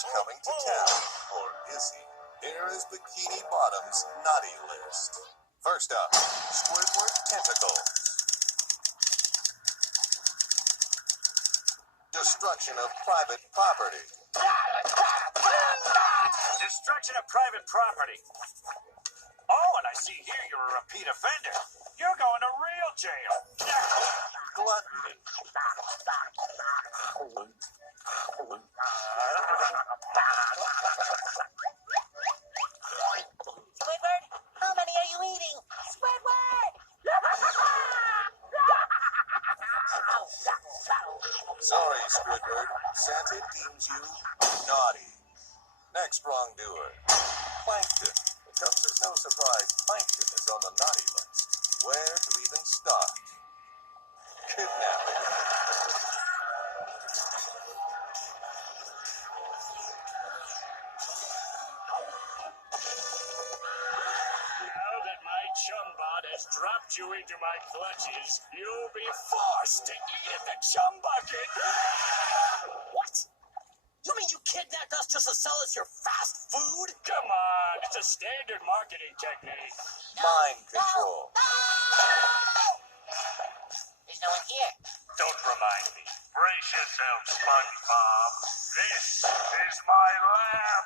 He's coming to town, or is he? Here is Bikini Bottom's naughty list. First up, Squidward Tentacles. Destruction of private property. Destruction of private property. Oh, and I see here you're a repeat offender. You're going to real jail. Gluttony. Squidward, how many are you eating? Squidward! Sorry, Squidward. Santa deems you naughty. Next wrongdoer, Plankton. It comes as no surprise Plankton is on the naughty list. Where to even start? Kidnapping. Now that my chumbot has dropped you into my clutches, you'll be forced to eat at the chum bucket. What? You mean you kidnapped us just to sell us your fast food? Come on, it's a standard marketing technique. Mind control. There's no one here. Don't remind me. Brace yourself, SpongeBob. This is my lab.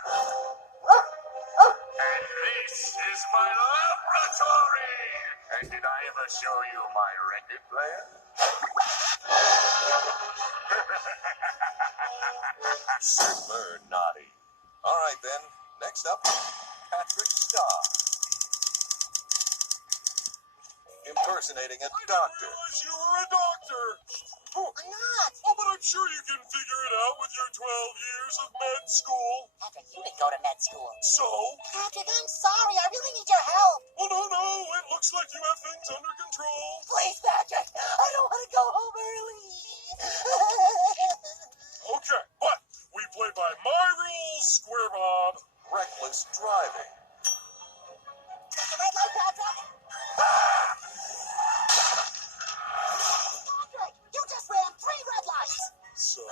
And this is my laboratory. And did I ever show you my record player? Super naughty. All right, then. Next up, Patrick Star. Impersonating a doctor. You were a doctor. I'm not. Oh, but I'm sure you can figure it out with your 12 years of med school. Patrick, you didn't go to med school. So? Patrick, I'm sorry. I really need your help. Oh, no. It looks like you have things under control. Please, Patrick. I don't want to go home early. Okay, but we play by my rules, Square Bob. Reckless driving. Red light, Patrick. Patrick, you just ran 3 red lights. So?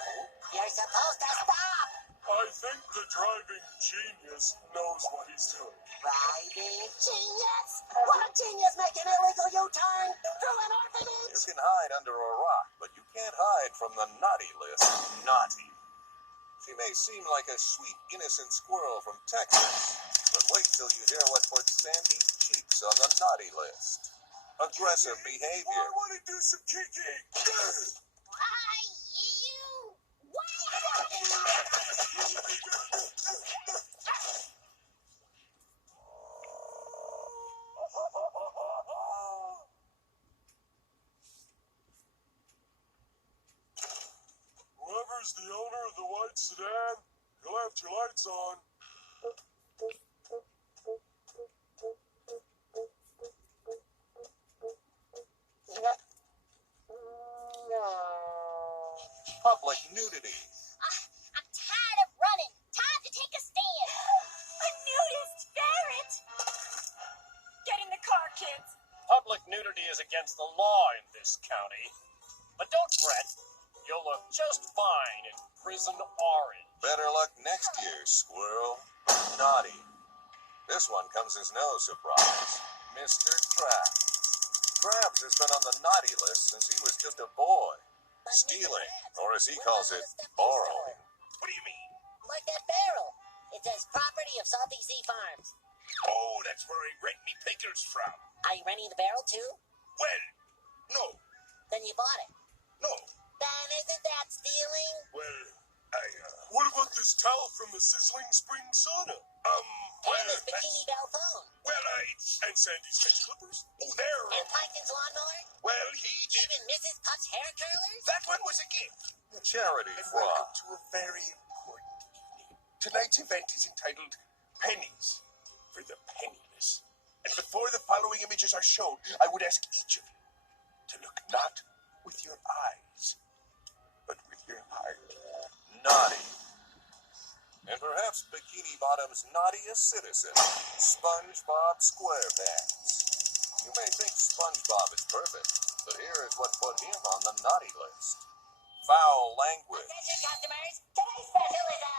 You're supposed to stop. I think the driving genius knows what he's doing. Driving genius? What a genius making an illegal U-turn through an orphanage. You can hide under a rock, but you can't hide from the naughty list. Naughty. She may seem like a sweet, innocent squirrel from Texas, but wait till you hear what puts Sandy Cheeks on the naughty list. Aggressive behavior. I want to do some kicking. Why you? Whoever's the owner of the white sedan, you'll have your lights on. Public nudity. I'm tired of running. Time to take a stand. A nudist ferret! Get in the car, kids. Public nudity is against the law in this county. But don't fret. You'll look just fine in prison orange. Better luck next year, squirrel. Naughty. This one comes as no surprise. Mr. Krabs. Krabs has been on the naughty list since he was just a boy. Stealing, or as he calls it, borrowing. What do you mean? Like that barrel. It says property of Salty Sea Farms. Oh, that's where I rent me pickles from. Are you renting the barrel too? Well, no. Then you bought it. No. Then isn't that stealing? Well, What about this towel from the Sizzling Spring Sauna? And this Bikini Bell phone. And Sandy's hedge clippers? Oh, there. And Plankton's lawnmower. Well, he did. Even Mrs. Puff's hair curlers. That one was a gift. Charity And fraud. welcome to a very important evening. Tonight's event is entitled Pennies for the Penniless. And before the following images are shown, I would ask each of you to look not with your eyes, but with your heart. Naughty. And perhaps Bikini Bottom's naughtiest citizen, SpongeBob SquarePants. You may think SpongeBob is perfect, but here is what put him on the naughty list. Foul language. Attention customers. Today's special is a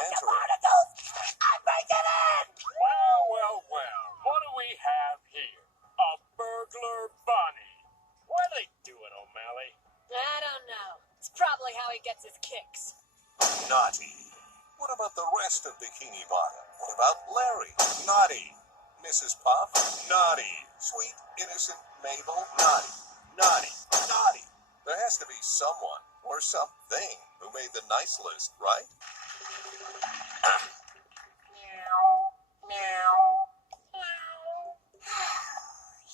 enter it. Barnacles! I break it in! Well, well, well. What do we have here? A burglar bunny. What are they doing, O'Malley? I don't know. It's probably how he gets his kicks. Naughty. What about the rest of Bikini Bottom? What about Larry? Naughty. Mrs. Puff? Naughty. Sweet, innocent Mabel? Naughty. Naughty. Naughty. There has to be someone or something who made the nice list, right?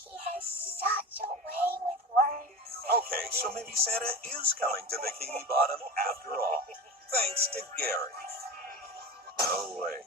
He has such a way with words. Okay, so maybe Santa is coming to Bikini Bottom after all. Thanks to Gary. No way.